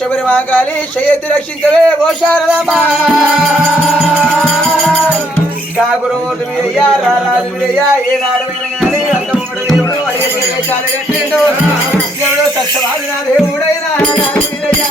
శబరిమాకాళి శయతి రక్షించవే ఓ శారదమ్మా కాకురోడు వీరయ్యా రారాజు వీరయ్యా ఏనాడు కానీ అంతమూడు దేవుడు అయ్యే చాలు కట్టిండు దేవుడు సత్యవాదిన దేవుడైనా వీరయ్యా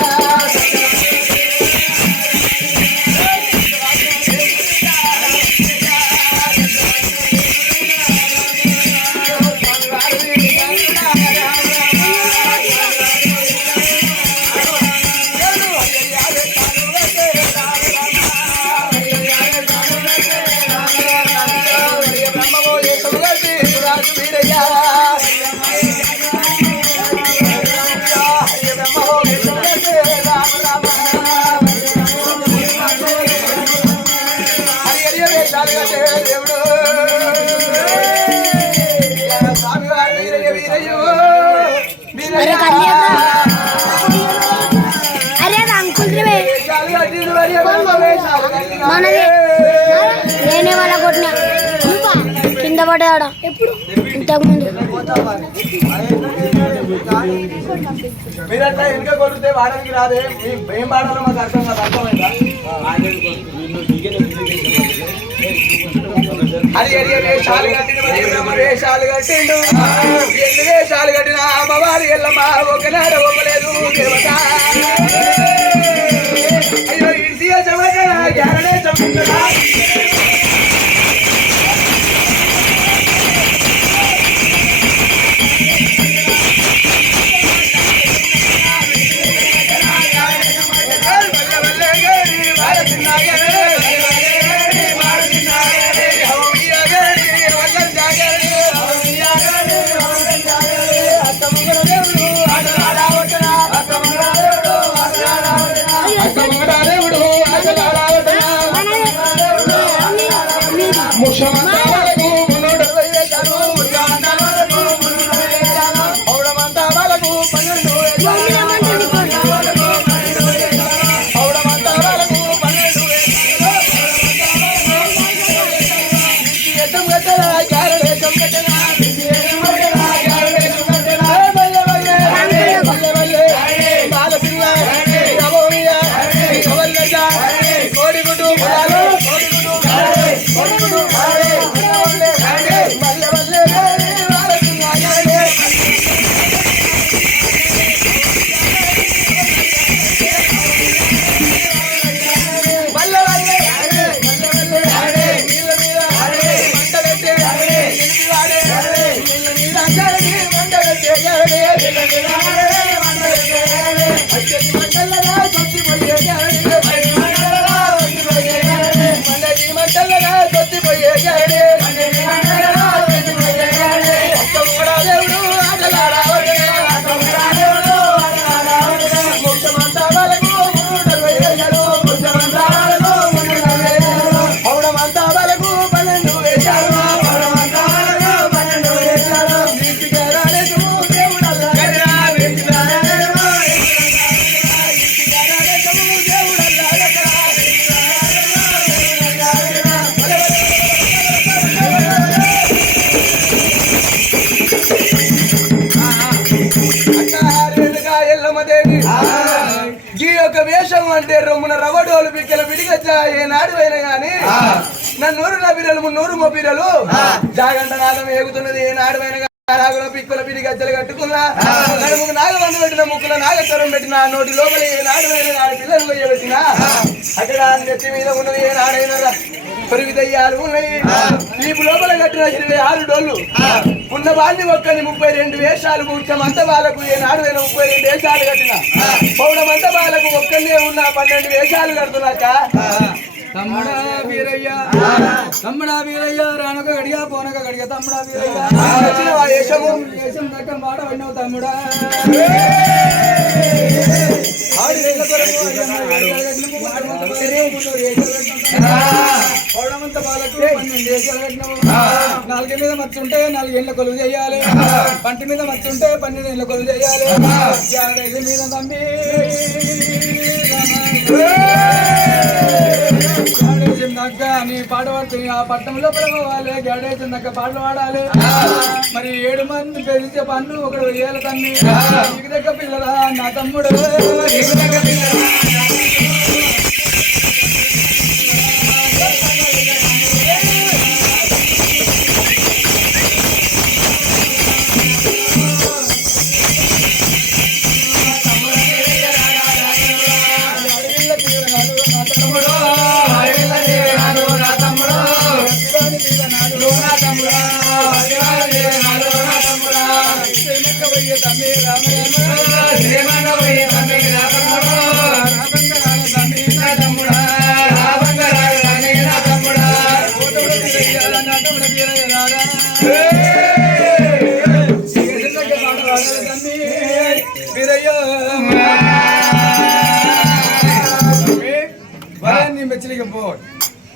నేనే వాళ్ళ కొట్టినా కింద పడ్డాడా ఇంతకు ముందు మీరంతా వెనుక కొడితే వాడడానికి రాదే ఏం పాడాలో మాకు అర్థం కాదు అర్థమైందా అది వేషాలు కట్టిన బ్రహ్మ వేషాలు కట్టిండు ఎన్ని వేషాలు కట్టిన అమ్మవారి ఎల్లమ్మ ఒకనాడ ఒక్కలేదు దేవత అయ్యో ఈసీగా చమకరా గ్యారనే చమకరా కోడి గుడ్డు ఈ యొక్క వేషం అంటే రొమ్మున రవ్వడోలు పిక్కలు విడిగచ్చా ఏనాడు అయినా గాని నన్నూరు నా పిల్లలు మున్నూరు మా పిల్లలు జాగంట నాగం ఏగుతున్నది ఏనాడు అయినా నాగుల పిక్కుల పిడి గజ్జలు కట్టుకున్నా నడుముకు నాగబంధు పెట్టిన ముక్కుల నాగస్వరం పెట్టిన నోటి లోపల ఏనాడు అయినా నాడు పిల్లలు కొయ్యబెట్టిన అక్కడ నెత్తి మీద ఉన్నది ఏనాడైనా పొరిగి దయ్యాలు ఉన్నాయి నీపు లోపల కట్టిన 26 డోళ్ళు ఉన్న వాళ్ళని ఒక్కని 32 వేషాలు కూర్చమంత వాళ్ళకు ఏనాడు 32 వేషాలు కట్టిన పౌడమంత వాళ్ళకు ఒక్కనే ఉన్న 12 వేషాలు కడుతున్నాక తమ్ముడా వీరయ్య తమ్ముడా వీరయ్య రానొక గడిగా పోనక గడిగా తమ్ముడా వీరయ్య వచ్చిన ఆ వేషము దేశం దగ్గర మాట పడినావు తమ్ముడా పౌడమంత బాలకు 12 దేశాలు కట్టినావు 4 మీద మచ్చుంటే 4 ఏళ్ళ కొలువు చేయాలి పంటి మీద మచ్చుంటే 12 ఏళ్ళ కొలువు చేయాలి 5 మీద తమ్మి నీ పాట పాడుతుంది ఆ పట్టణంలో పోవాలి గడేసిన దగ్గర పాటలు పాడాలి మరి 7 మంది పెరిచే పన్ను ఒకడు వేయాలి తమ్మి నీకు దగ్గర పిల్లలా నా తమ్ముడు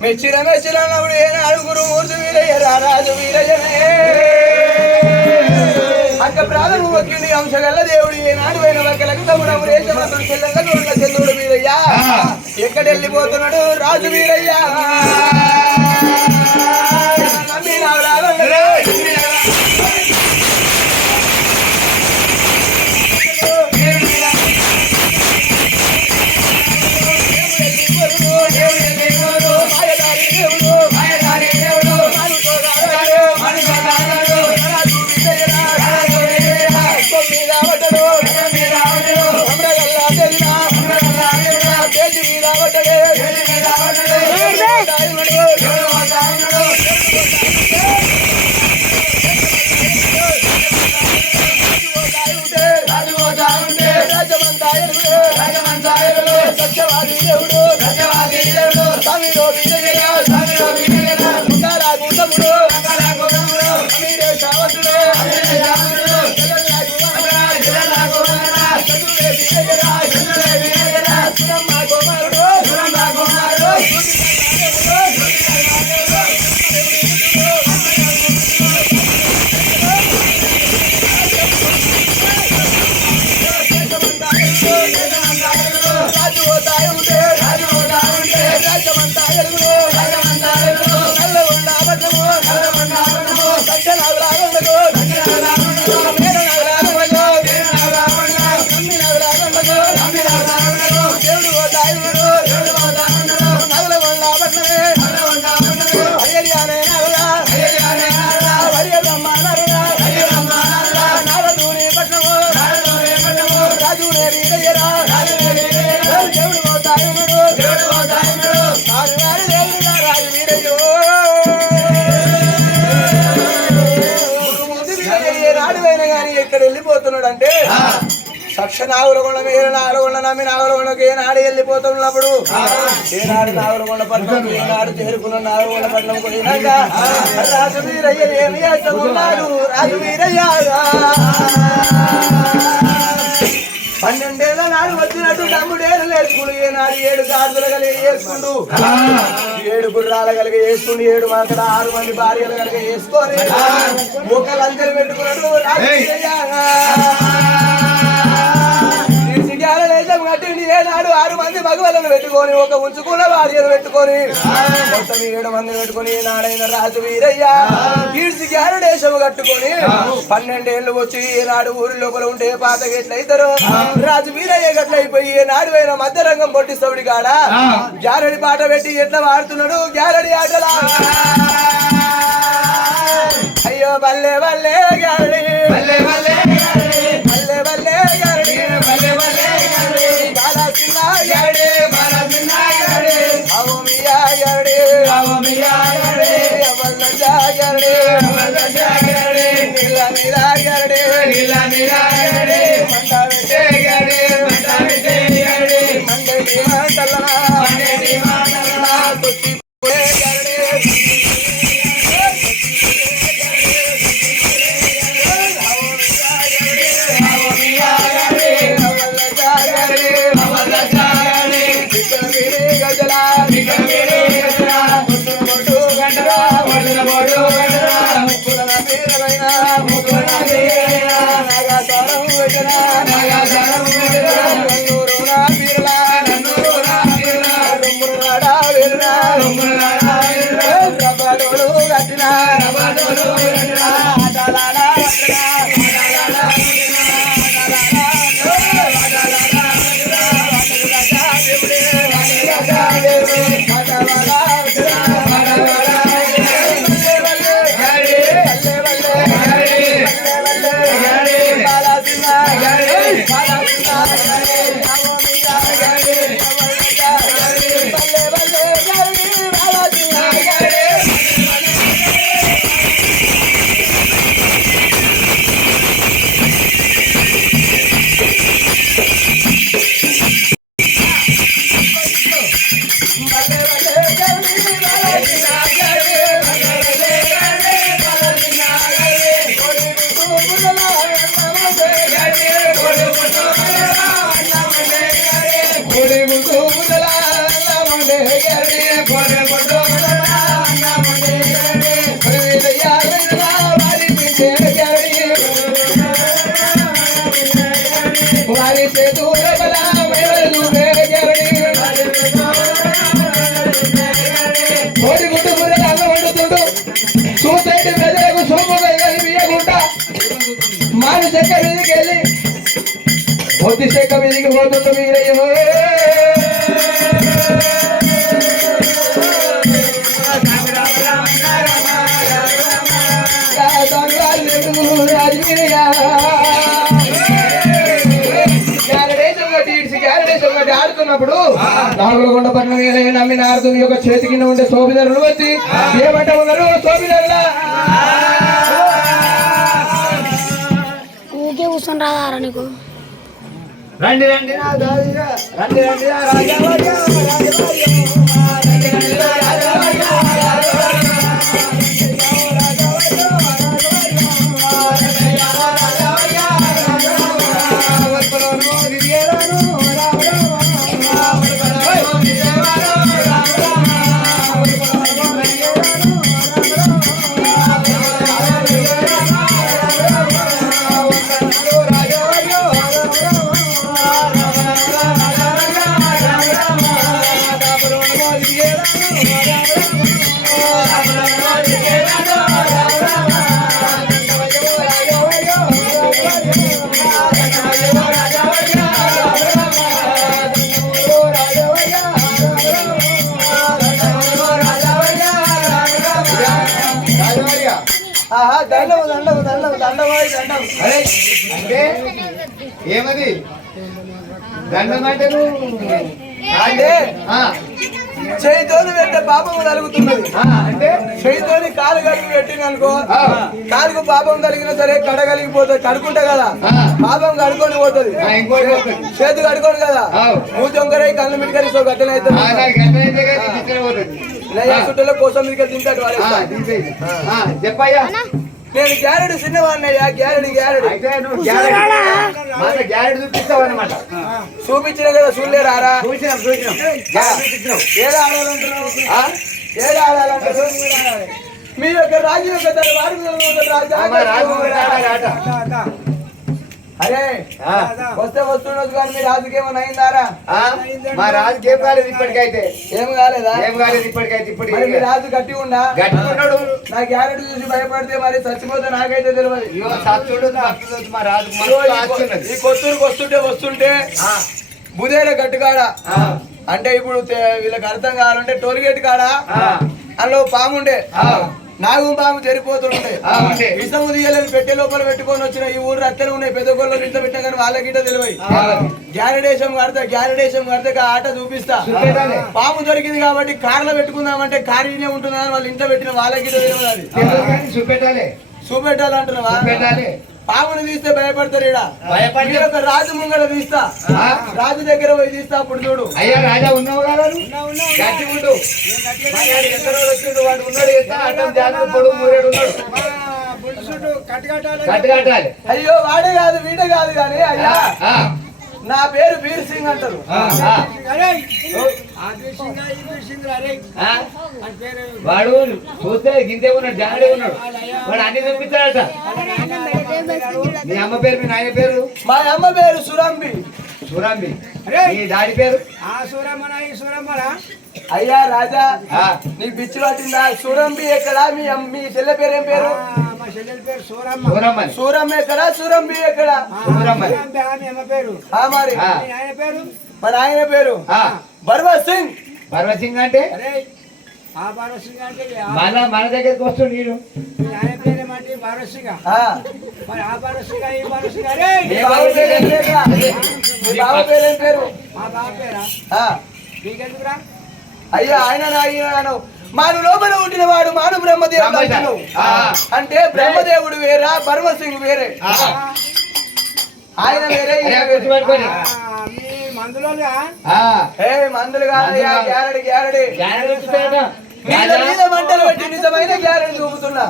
మెచ్చిన మెచ్చినప్పుడు ఏనాడుగురు మూర్తి వీరయ్య రారాజు వీరయ్యనే అక్క ప్రాణము వక్కింది అంశగల్ల దేవుడు ఏనాడు అయిన వక్కలకు తమ్ముడు రేషమాత్రం చెల్లంగా చూడల చంద్రుడు వీరయ్య ఎక్కడెళ్ళిపోతున్నాడు రాజు వీరయ్య నమ్మి నాకు రాగండి వెళ్ళిపోతున్నాడంటే సక్ష నాగులగొండ మీద నాగులగొండ నమ్మి నాగులగొండకి ఏనాడు వెళ్ళిపోతున్నప్పుడు ఏనాడు నాగులగొండ పట్నం ఏనాడు చేరుకున్న నాగులగొండ పట్నం పోయినాక రాజు వీరయ్య ఏమి చేస్తున్నాడు రాజు వీరయ్య 12 ఏళ్ళ నాడు వచ్చినట్టు తమ్ముడేళ్ళు నేర్చుకుని ఏనాడు 7 గాడుదల కలిగి వేసుకుంటూ 7 గుర్రాల కలిగి వేసుకుంటూ 7 మాకడ 6 మంది భార్యలు కలిగి వేసుకొని ఒక లంచలు పెట్టుకున్నాడు కట్టింది. ఏనాడు 6 మంది మగవాళ్ళను పెట్టుకొని ఒక ఉంచుకున్న భార్యను పెట్టుకొని మొత్తం 7 మందిని పెట్టుకొని ఏనాడైన రాజు వీరయ్య కీడ్చి గ్యారడేశము కట్టుకొని 12 ఏళ్ళు వచ్చి ఏనాడు ఊరి లోపల ఉంటే పాత ఎట్లయితారు రాజు వీరయ్య గట్లయిపోయి ఏనాడు అయిన మధ్యరంగం పొట్టిస్తవుడి కాడ గ్యారడి పాట పెట్టి ఎట్లా వాడుతున్నాడు గ్యారడి ఆటలా అయ్యో బల్లే బల్లే గ్యారడి బల్లే బల్లే బల్లే బల్లే గ్యారడి బల్లే బల్లే బాలా చిన్న గ్యారడి బాలా చిన్న గ్యారడి అవో మియా గ్యారడి అవో మియా గ్యారడి అవల్ల గ్యారడి అవల్ల గ్యారడి నీలా నీలా గ్యారడి నీలా నీలా గ్యారడి మంట వెట్టే గ్యారడి మంట వెట్టే గ్యారడి మండే మంటలనా మండే మంటలనా కొట్టి పోయే గ్యారడి చెక్క మీదకి వెళ్ళి పొద్దు చెక్క మీదకి పోతుంటే మీరయ్యో ఆడుతున్నప్పుడు నాగులగొండ పట్టణం నమ్మి నారదుని యొక్క చేతి కింద ఉండే సోబిదరులు వచ్చి ఏమంట ఉన్నారు సోబిదరులా ఊకే కూర్చొని రాదారా నీకు రండి రండి రండి రండి ఏమది దండం అంటే చేయితోని పెట్టే పాపం కలుగుతున్నది అంటే చేయితోని కాలు కలిగి పెట్టింది అనుకో కాలుకు పాపం కలిగినా సరే కడ కలిగిపోతుంది కడుకుంటా కదా పాపం కడుకొని పోతుంది చేతి కడుకోను కదా మూతి వంకరై కళ్ళు మిడికరిస్తావు గట్టెలు అయితే చుట్టూలో కోసం మీకు తింటాడు చెప్పయ్యా నేను గ్యారెడ్ చిన్నవాడినయ్యా, గ్యారెడ్ అయితే నువ్వు గ్యారెడ్ చూపిస్తావు అనమాట. చూపించిన కదా చూడలేరా? చూసినాం ఏది ఆడాలంటారు? ఏది ఆడాలంటారు? మీ యొక్క రాజు యొక్క అరే వస్తే వస్తుండొచ్చు కానీ మీ రాజుకి ఏమైనా అయిందారా? మా రాజుకి ఏం కాలేదు ఇప్పటికైతే. ఏం కాలేదా? ఏం కాలేదు ఇప్పటికైతే. మరి మీ రాజు గట్టి ఉన్నా గట్టుకున్నాడు. నా గ్యారెంటీ చూసి భయపడితే మరి చచ్చిపోతే నాకైతే తెలియదు. మా రాజు ఈ కొత్తూరుకు వస్తుంటే బుధేర గట్టుకాడ అంటే ఇప్పుడు వీళ్ళకి అర్థం కావాలంటే టోల్గేట్ కాడ అందులో పాముండే, నాగు పాము జరిపోతుండే. విషము తీయలేని పెట్టే లోపల పెట్టుకొని వచ్చిన ఈ ఊరు అత్తనే ఉన్నాయి. పెద్ద గొల్లలు ఇంట్లో పెట్టినా కానీ వాళ్ళకి ఇట తెలియదు. గ్యారెడేశం కడితే ఆట చూపిస్తా. పాము దొరికింది కాబట్టి కార్లో పెట్టుకుందామంటే కారు వినే ఉంటుందా వాళ్ళు ఇంట్లో పెట్టిన వాళ్ళకి ఇట తెలియదు. అది చూపెట్టాలంటున్నావా? పాముని తీస్తే భయపడతారు. ఈడ ఒక రాజు ముంగడ తీస్తా, రాజు దగ్గర పోయి తీస్తా. అప్పుడు చూడు. అయ్యా రాజా ఉన్నావు కదా, గట్టి ఉండు. వాడు ఉన్నాడు, పొడుగు మూరేడు ఉన్నాడు. కట్టగట్టాలి. అయ్యో వాడే కాదు వీడే కాదు కానీ అయ్యా నా పేరు వీర్ సింగ్ అంటారు. వాడు చూస్తే గింతే ఉన్నాడు, జానడే ఉన్నాడు. వాడు అన్ని చూపిస్తాడట. మీ అమ్మ పేరు, మీ నాయన పేరు? మా అమ్మ పేరు సురంబి. మీ డాడీ పేరు? అయ్యా రాజా నీకు పిచ్చి పట్టిందా? సురంబి ఎక్కడా? మీ చెల్లె పేరు ఏం పేరు? సూరమ్మ ఎక్కడా? సురంబి ఎక్కడా? మరి మన ఆయన పేరు భర్వత్ సింగ్. అంటే మన దగ్గరికి వస్తుంది నేను. బాబు పేరేం పేరు? అయ్యా ఆయన మాను లోపల ఉండిన వాడు మాను బ్రహ్మదేవుడు అంటున్నావు. అంటే బ్రహ్మదేవుడు వేరా, భర్వత్ సింగ్ వేరే? ఆయన వేరే మందులు కాదయ్యా, గ్యారెడ్ మంటలు పెట్టి నిజమైన గ్యారెడ్ చూపుతున్నా.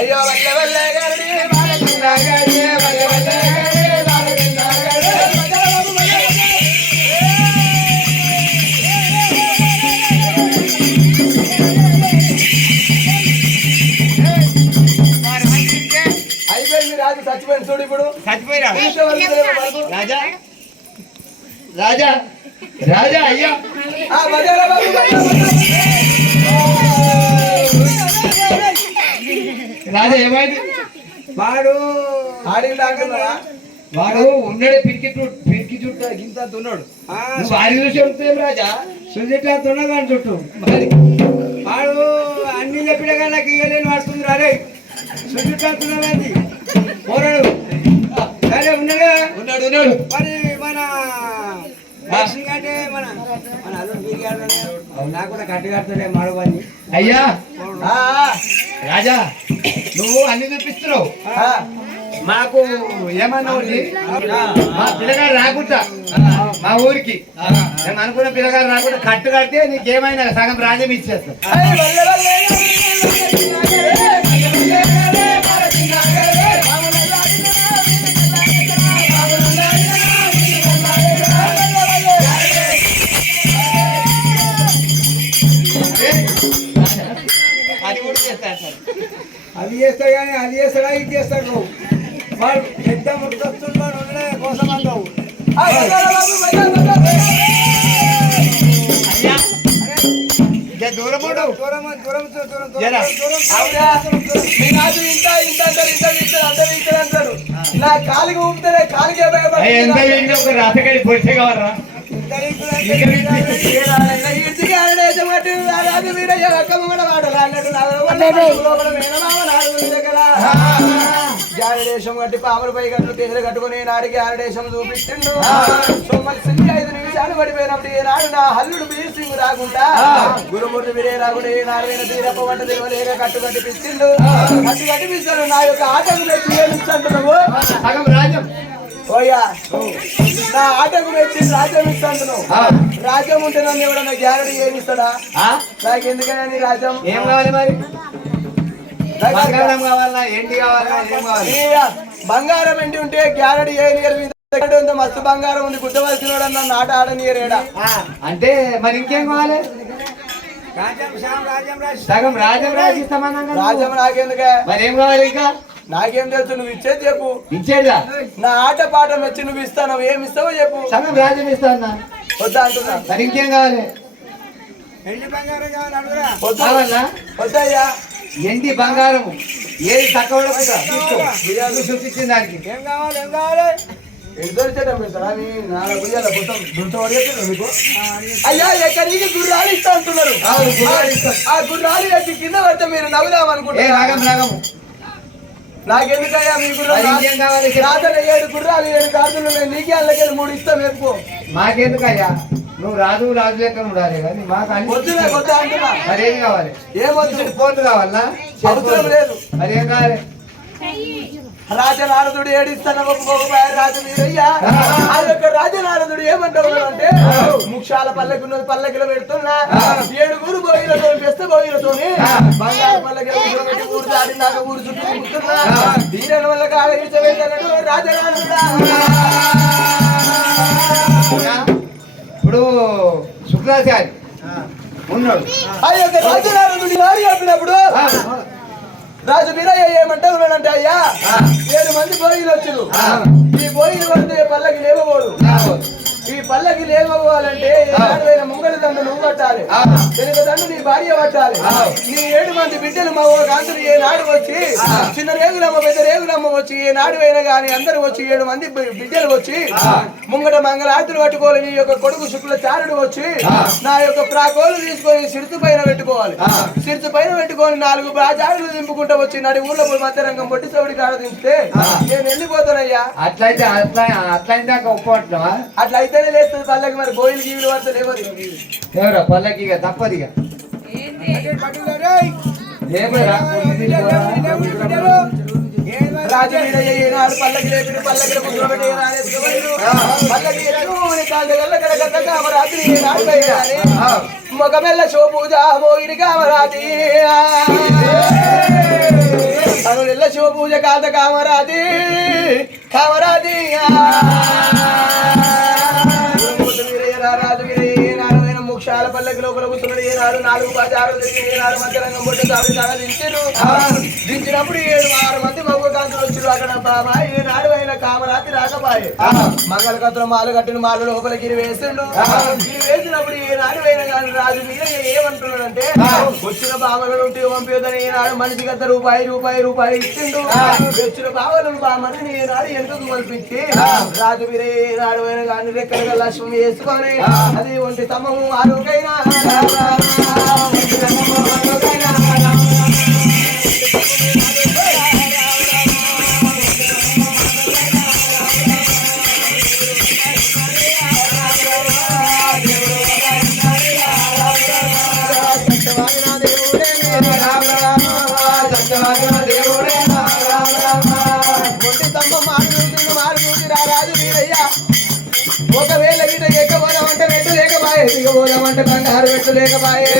అయ్యో అయిపోయింది. రాజు చచ్చిపోయింది చూడు. ఇప్పుడు రాజా అయ్యా రాజా ఏమైంది? వాడు ఉన్నాడే పిరికి చుట్టూ గింత ఉన్నాడు. వారి చూసి వెళ్తాం రాజా. సుజిట్ ఉన్నాడు వాడి చుట్టూ. వాడు అన్ని చెప్పినా కానీ నాకు ఇయ్యలేని పడుతుంది రాలే. సుజిట్ అంటున్నాడు పోరాడు. సరే ఉన్నాడు. మరి మన అంటే నాకు కూడా కట్టు కడుతుండే మాడవాడిని. అయ్యా రాజా నువ్వు అన్ని చూపిస్తున్నావు. మాకు ఏమన్నా మా పిల్లగాడు రాకుండా మా ఊరికి మేము అనుకున్న పిల్లగాడు రాకుండా కట్టు కడితే నీకేమైనా సగం రాజ్యం ఇచ్చేస్తాం. అది చేస్తా కానీ అది చేస్తాడా ఇది చేస్తాడు. వాడు పెద్ద ముట్టుకొస్తున్నాడు కోసం అంటావు. దూరం నా కాలికి ఊపితే కాలికి రాతకాడి పొడిచే కావాలరా. గ్యారడేశం కట్టి పాములపై గట్లు కేసులు కట్టుకుని నాడికి గ్యారడేశం చూపించిండు. 5 నిమిషాలు పడిపోయినప్పుడు ఈనాడు నా హల్లుడు బీర్ సింగ్ రాకుండా గురుమూర్తి విరే రాకుండా ఈనాడు తీరప్ప వంట దేవలేగా కట్టు కట్టిపించిండు. కట్టిపిస్తాడు. నా యొక్క ఆటలు అంటున్నావు. ఓయ్యా నా ఆటకు వచ్చి రాజ్యం ఇస్తాను. రాజ్యం ఉంటే నన్ను ఎవడన్నా గ్యారెంటీ ఏమి ఇస్తాడా? నాకు ఎందుకైనా నీ రాజ్యం ఏం కావాలి మరి? బంగారం కావాలా, ఎండి కావాలా, ఏం కావాలి? బంగారం ఎండి ఉంటే గ్యారెంటీ ఏమి మస్తు బంగారం ఉంది, గుట్టవలసిన నన్ను ఆట ఆడనీయరేడా? అంటే మరి ఇంకేం కావాలి? సగం రాజ్యం రాజిస్తామన్నా. రాజ్యం నాకెందుకే? మరి ఏం కావాలి ఇంకా? నాకేం తెలుసు, నువ్వు ఇచ్చేది చెప్పు. ఇచ్చేదా? నా ఆట పాట వచ్చి నువ్వు ఇస్తావు, ఏమి ఇస్తావో చెప్పు. సగం రాజ్యం ఇస్తా అన్నా. వద్దా అంటున్నా. మరి ఇంకేం కావాలి? కావాలా? వద్దయ్యా. ఎండి బంగారము ఏది తక్కువ చూపించింది దానికి. ఏం కావాలి ఏం కావాలి? అయ్యా ఎక్కడికి గుర్రాలు ఇస్తా అంటున్నారు. ఆ గుర్రాలు ఎక్కి కింద పడితే మీరు నవ్వుదాం అనుకుంటున్నారు. నాకెందుకయ్యా మీ గుర్రాలు? 7 గుర్రాలు 7 గాజులు నీకే అల్లకెళ్ళి 3 ఇస్తాం ఎక్కువ. మాకెందుకయ్యా? నువ్వు రాజు లెక్క ఉండాలి కానీ మాకు వద్దా అంటున్నా. మరి ఏం కావాలి? ఏమొద్దు, ఫోన్ కావాలా? అవసరం లేదు. మరి ఏం కావాలి? రాజనారదుడు ఏడిస్తాను రాజు మీరయ్యా. ఆ యొక్క రాజనారదుడు ఏమంటావు అంటే ముక్షాల పల్లకిలో పెడుతున్నా 7 బోయిలతో పెస్త బోయిలతో బంగారు పల్లకిలో పెట్టి ఊరు దాటి నాకు ఊరు చుట్టూ తిరుగుతున్నా. దీని వల్ల కాలగిరిచబెట్టాడు రాజనారదుడా. ఇప్పుడు శుక్రాచారి ఉన్నాడు. ఆ యొక్క రాజనారదుడి వారి చెప్పినప్పుడు రాజు వీరయ్య ఏమంటే ఉన్నాడంటే, అయ్యా 7 మంది బోయిలు వచ్చును. ఈ బోయిలు పడితే పల్లకి లేవబోడు. ఈ పల్లకి లేవబోవాలంటే ముంగడి దండు నువ్వు పట్టాలి, వెనుక దండు నీ భార్య పట్టాలి. నీ 7 మంది బిడ్డలు మా కాంతులు ఏనాడు వచ్చి చిన్న రేగులమ్మ పెద్ద రేగులమ్మ వచ్చి ఏనాడు అయినా గాని అందరు వచ్చి 7 మంది బిడ్డలు వచ్చి ముంగట మంగళార్తులు పట్టుకోవాలి. నీ యొక్క కొడుకు శుక్లచారుడు వచ్చి నా యొక్క ప్రాకోలు తీసుకొని సిరుసు పైన పెట్టుకోవాలి. సిరుసు పైన పెట్టుకొని 4 బాజారులు దింపుకుంటూ వచ్చి నడి ఊళ్ళో మధ్యరంగం పొట్టి చౌడి కాడ దింపితే నేను వెళ్ళిపోతానయ్యా. అట్లయితే ఒప్పుకుంటున్నావా? అట్లయితేనే లేస్తుంది పల్లకి. మరి బోయిలు గీవులు పడితే లేవరు ఎవరా పల్లకి తప్పదిగా. రాజు ఏనాడు పల్లకి లేపి పల్లకి ముద్ర పెట్టి కామరాజు ఏనాడు మొగమెల్ల శోపూజ మోగిరి కామరాజి అనుల శివపూజ కాద కామరాజి కామరాజి. రాజు ఏనాడు ముక్షాల పల్లకి లోపల కూర్చున్నాడు. ఏనాడు 4 బాజారులు తిరిగి ఏనాడు మధ్యరంగం పొట్టి దించారు. దించినప్పుడు 7-6 మంది మగ కాంతులు వచ్చారు. అక్కడ బాబా ఏనాడు అయిన కామరాతి రాకపాయే. మంగళకత్రం మాలు కట్టిన మాలు లోపల గిరి వేసిండు. గిరి వేసినప్పుడు ఏనాడు అయిన కానీ రాజు మీద ఏమంటున్నాడంటే వచ్చిన బామలను పంపిదని ఏనాడు మనిషికి రూపాయి ఇచ్చిండు. వచ్చిన బామలను బామని ఏనాడు ఎందుకు పంపించి రాజు మీద ఏనాడు అయిన కానీ రెక్కలుగా లక్ష్యం వేసుకొని అది ఒంటి తమ్మము ఆరోగ్యైనా ఒకవేళ గిట ఎక్కబోదామంటే వెట్టు లేకపాయే, దిగబోదామంటే బంగారు వెట్టు లేకపాయే.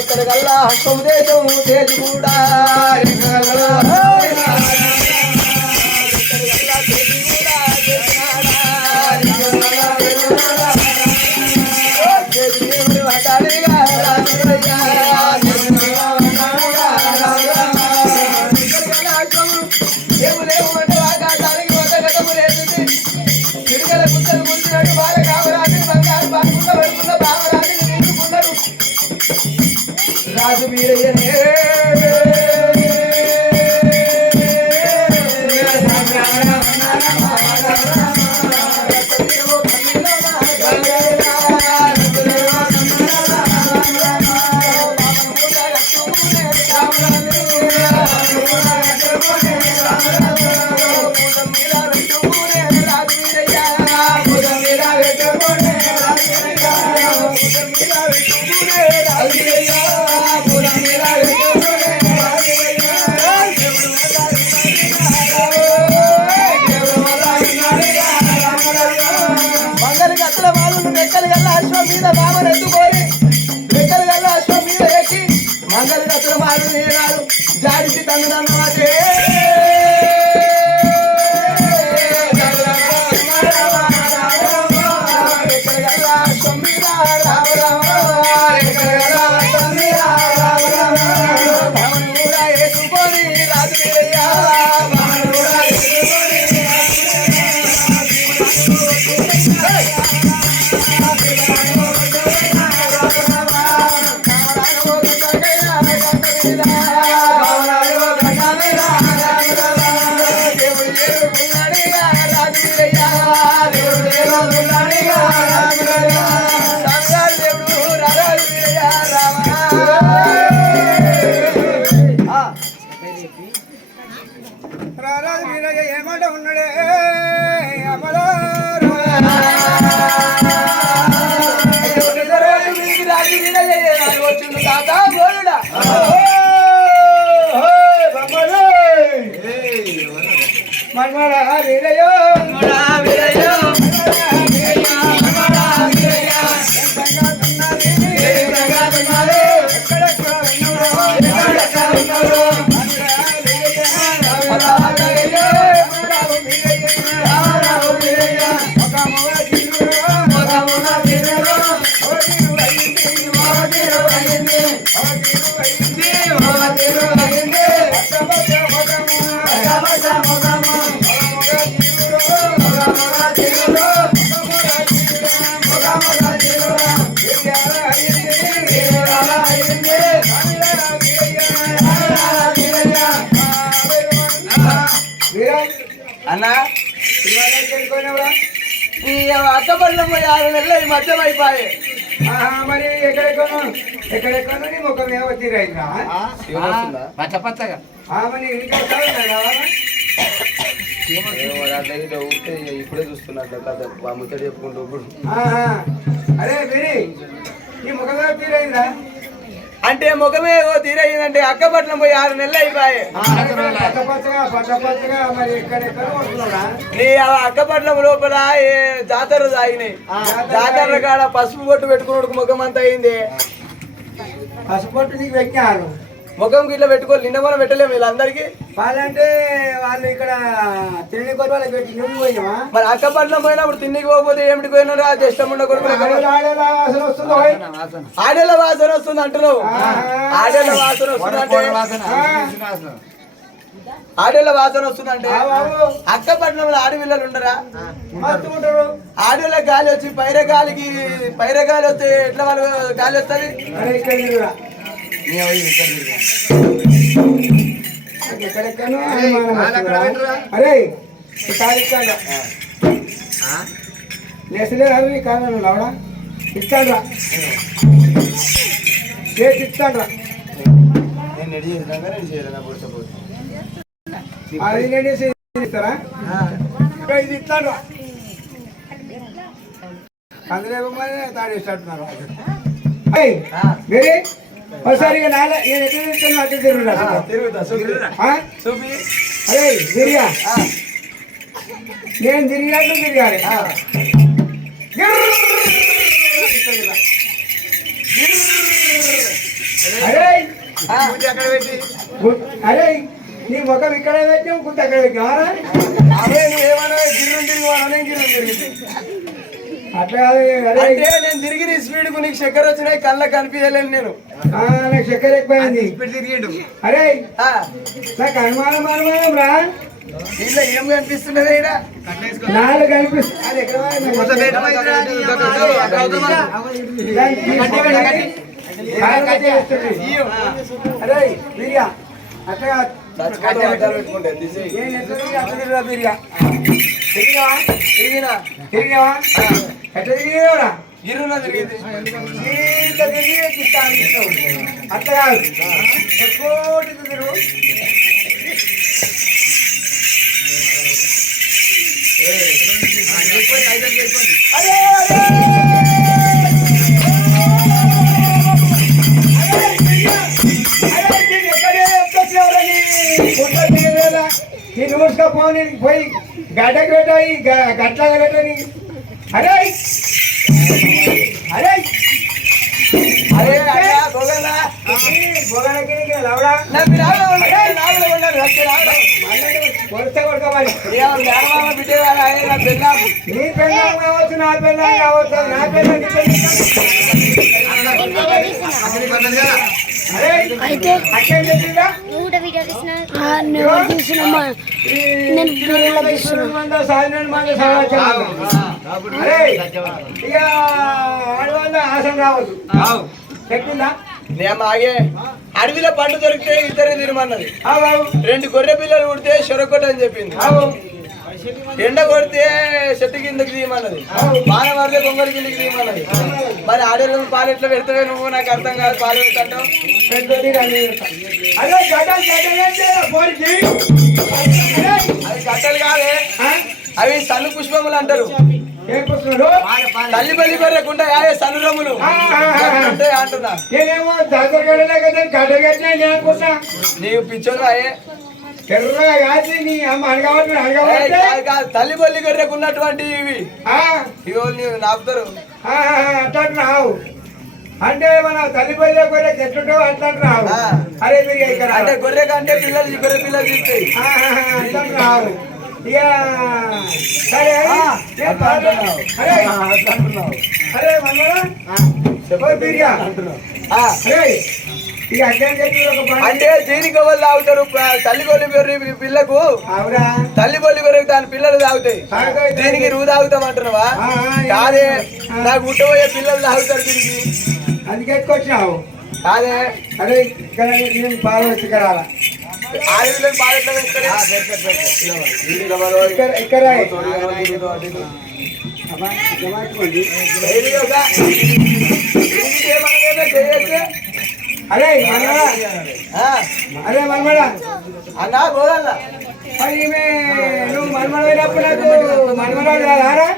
ఎక్కడికల్లా దేశం దేశు కూడా రాజు మీరయ్యనే రాజు మీద మామను ఎత్తుకొని రెక్కలు గల్ల అశ్వం మీద ఎక్కి మంగళ దత్తల మారు నేరాడు జాడికి తన్నుదన్నమాటే రెక్కలు గల్ల అశ్వం మీద రామ రామ రెక్కలు గల్ల అశ్వం మీద రామ రామ భావను కూడా ఎత్తుకొని రాజు వీరయ్య భావను కూడా ఎత్తుకొని రారాజు వీరయ్య ఏమాట ఉన్నాడే వచ్చిండు తాత గోరుడా మన్మడ వీరయ్య అన్నా ఈ అక్కపల్లి పోయి 6 నెలలు ఈ మధ్యం అయిపోయాయి మరి ఎక్కడెక్కడో నీ ముఖం ఏమో తీరైందా పచ్చ పచ్చగా మరి ఇంకా కావాలా ఇప్పుడే చూస్తున్నట్టు కథ ముచ్చట చెప్పుకుంటూ ఇప్పుడు అరే విని ఈ ముఖం ఏమో తీరైందా అంటే ముఖమే తీరయ్యిందంటే అక్కపట్నం పోయి 6 నెలలు అయిపోయాయి పచ్చగా మరి ఎక్కడెక్కడ వస్తున్నారా నీ అక్కపట్నం లోపల జాతర తాగినాయి జాతర కాడ పసుపు బొట్టు పెట్టుకున్నాడు ముఖం అంతా అయింది పసుపొట్టు నీకు వెక్కారు ముఖం గిట్ల పెట్టుకోవాలి నిన్న మనం పెట్టలేము వీళ్ళందరికీ వాళ్ళంటే వాళ్ళు ఇక్కడ తిండి కొద్ది వాళ్ళకి పెట్టి నువ్వు పోయినావా మరి అక్కపట్నం పోయినప్పుడు తిండికి పోకపోతే ఏమిటి పోయినారా ఇష్టం ఉండ కొడుకు అసలు వస్తుందో ఆడేళ్ళ వాసన వస్తుంది అంటున్నావు ఆడేళ్ళ వాసన వస్తుందంటే ఆడేళ్ళ వాసన వస్తుందంటే అక్కపట్నంలో ఆడపిల్లలు ఉండరా ఆడేళ్ళ గాలి వచ్చి పైర గాలి వస్తే ఎట్లా వాళ్ళు గాలి వస్తుంది అరే ఇస్తాడా నెసలే అవి కాదు లవడా ఇస్తాడ్రా చేసి ఇస్తాడ్రా అది నేను ఇస్తారా ఇది ఇస్తాడ్రా అందులో తాడేస్తున్నారు వేరే ఒకసారి నేను ఎక్కడ అటు తిరుగుతా అరే తిరిగా నేను తిరిగినట్టు తిరిగాలి అరే అరే నీ ముఖం ఇక్కడ పెట్టావు గుర్తు అక్కడ పెట్టావరా అదే నువ్వేమన్నా గిర్రం తిరిగి అట్లా కాదు అంటే నేను తిరిగి నీ స్పీడ్ కు నీకు చక్కెర వచ్చినాయి కళ్ళకి కనిపించలేను నేను నాకు చక్కెర ఎక్కువైంది అరే నాకు అనుమానం రా దీంట్లో ఏం కనిపిస్తున్నది ఈడ? నాలుగు కనిపిస్తుంది అరే బిర్యా అట్లా బిర్యా తిరిగినావా ఎట్లా తిరిగినావురా గిర్రున తిరిగింది అట్లా కాదు తిరుగు ఈ నూసుగా పోయి గడ్డకు పెట్టాయి గట్ల పెట్టని అరే అరే అరే అయ్యా గోగన్నా మొగలకి లవడా నా మీ రావడం ఉన్నారు వచ్చి రావడం కొడితే కొడతామని ఏమో మేనమామ బిడ్డేవారా నా పెళ్ళాం నీ పెళ్ళం కావచ్చు నా పెళ్ళం కావచ్చు నా పెళ్ళం అరే అయితే అక్కేం చెప్పిందా నువ్వు కూడా వీడియో తీసినా నువ్వు తీసినమ్మా నేను వీడియోలో తీస్తున్నా అరే ఇక ఆడవాళ్ళ ఆశం రావద్దు చెప్పిందా నేను ఆగే అడవిలో పండు దొరికితే ఇద్దరే తిరమన్నది బాబు 2 గొర్రె పిల్లలు ఉడితే షొరకొట్ట అని చెప్పింది బాబు ఎండ కొడితే చెట్టు కిందకి తీయమన్నది వాన పడితే కొంగడి కిందకి తీయమన్నది మరి ఆడేళ్ళకి పాలు ఎట్లా పెడతావే నువ్వు నాకు అర్థం కాదు పాలు పెడతావు పెద్దది అదే గడ్డలు గడ్డలంటే పోరికి అవి కట్టలు కాదే అవి సన్ను పుష్పములు అంటారు ఏం కూర్చున్నాడు తల్లి బల్లి కొరకుండా సన్ను రమ్ములు అంటే అంటున్నా నేనేమో దగ్గర గడలే కదా గడ్డ కట్టినా నేను అనుకుంటా నీవు పిచ్చోలు అయ్యే ఎర్రగా కాదు నీ అమ్మ అనగబట్టి అనగబట్టే కాదు తల్లి బల్లి కొర్రెకున్నటువంటి ఇవి ఇగో నీవు నాపుతారు అట్లా రావు అంటే మన తల్లిపల్లి గొర్రె ఎట్లుంటావు అట్లా రావు అరే మీరు ఇక్కడ అంటే గొర్రె కంటే పిల్లలు గొర్రె పిల్లలు తీస్తాయి అట్లా రావు ఇక సరే అరే అరే మనమరా బిర్యా అరే ఇక అట్లేం చెప్పి ఒక పని అంటే దీనికి వాళ్ళు తాగుతారు తల్లి గొల్లి గొర్రె పిల్లకు అవురా తల్లి బొల్లి గొర్రెకు దాని పిల్లలు తాగుతాయి దీనికి నువ్వు తాగుతాం అంటున్నావా కాదే నాకు పుట్టబోయే పిల్లలు తాగుతారు దీనికి అందుకే ఎత్తుకొచ్చినావు కాదే అరే ఇక్కడ నేను పాలు వచ్చుకరాలా ఆడపిల్లలు బాగా ఇక్కడ అరే మనమడా అరే మనమడా అన్నా పోదన్నా నువ్వు మనమడైనప్పుడు నాకు మనమరాడు కాదా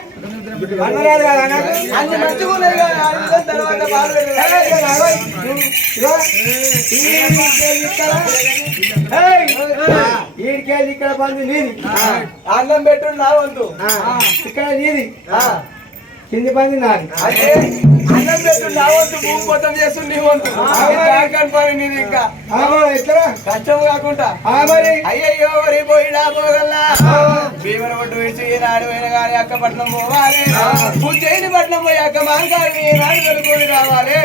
మనమరాడు కాదా నాకు అన్ని మంచిగా ఉన్నాయి కానీ ఆడపిల్లలు తర్వాత బాగా ఈడికేది ఇక్కడ పంది నీది అన్నం పెట్టు నా వంతు ఇక్కడ నీది కింది పంది నాది అంటే అన్నం పెట్టు నా వంతు భూమి మొత్తం చేస్తు నీ వంతు పని నీది ఇంకా ఎట్లా కష్టం కాకుండా మరి అయ్యయ్యో వరి పోయినా పోగల్లా భీమన పట్టు విడిచి ఈనాడు పోయిన కానీ అక్కపట్నం పోవాలి ఉజ్జయిని పట్నం పోయి అక్క మాంగారిని ఈనాడు కలుపుకొని రావాలి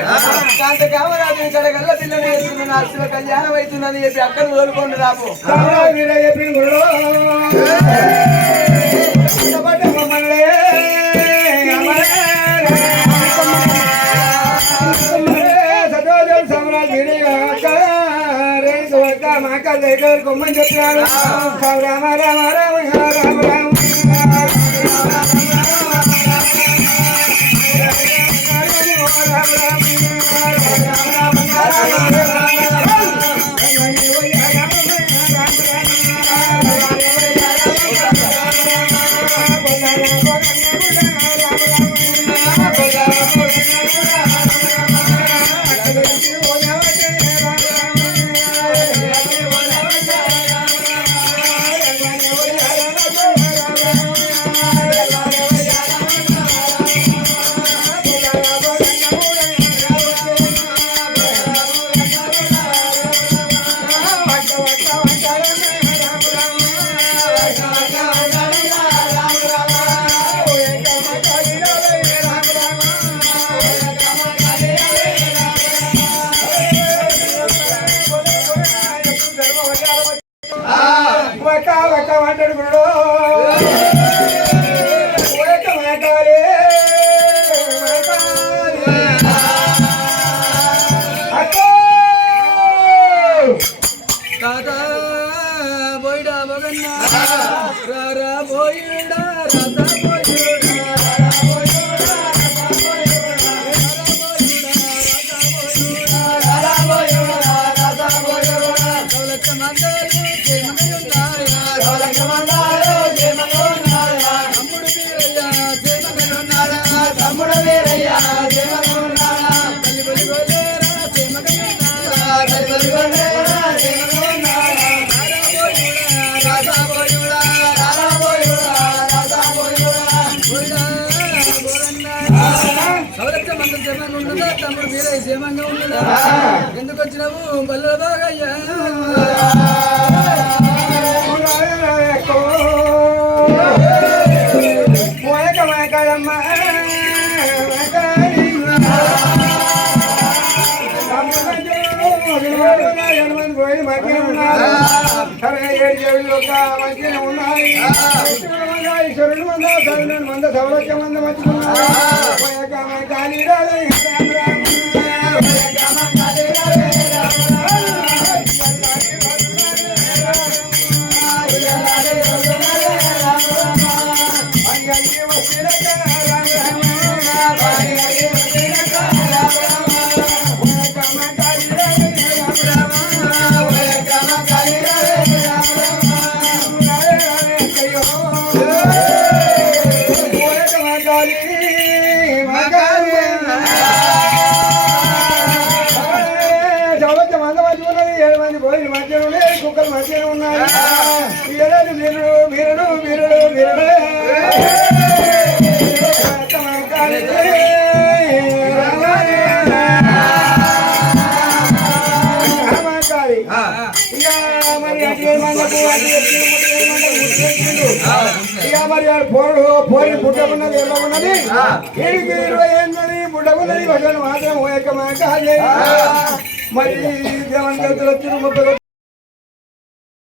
కాంత కామరాజు ఇక్కడ గల్ల పిల్లని వేస్తున్న నా శివ కళ్యాణం అవుతుందని చెప్పి అక్కను తోలుకొని రాపు కొమ్మని చెప్పాను రామ రామ రామ రామ రామ రాజా మంత క్షేమంగా ఉన్నదా తమ్ముడు మీరే క్షేమంగా ఉన్నదా ఎందుకు వచ్చినావు బల్ల బాగయ్యా పోయి మంచిగా ఉన్నారు మంచిగా ఉన్నాయి ఈశ్వరుడు మంద చదువు మంద సౌలభ్య మంద మంచుకున్నారు కుక్కలు మంచిగా ఉన్నాయి మీరుడు మీరుడు మీరుడు మీరుడు మరి పోరి పుట్ట ఉన్నది ఎలా ఉన్నది 28 పుట్ట ఉన్నది మాత్రం మరి దేవన్ వచ్చిన 30